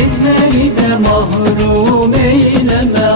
Bizleri de mahrum eyleme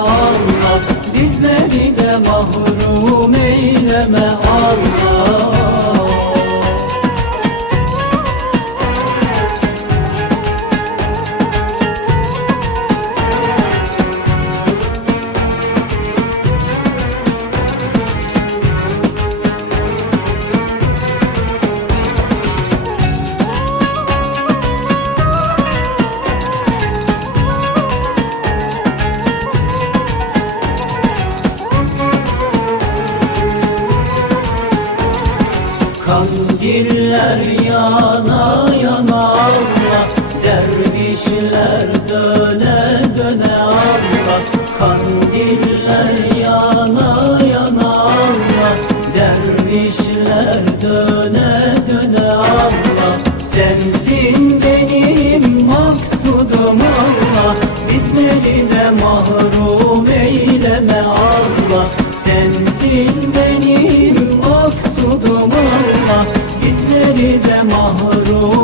Kandiller yana yana Allah Dervişler döne döne Allah Kandiller yana yana Allah Dervişler döne döne Allah Sensin benim maksudum Allah Bizleri de mahrum eyleme Allah Sensin benim maksudum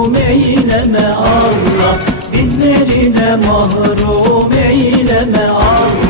mahrum eyleme Allah. Bizleri de mahrum eyleme Allah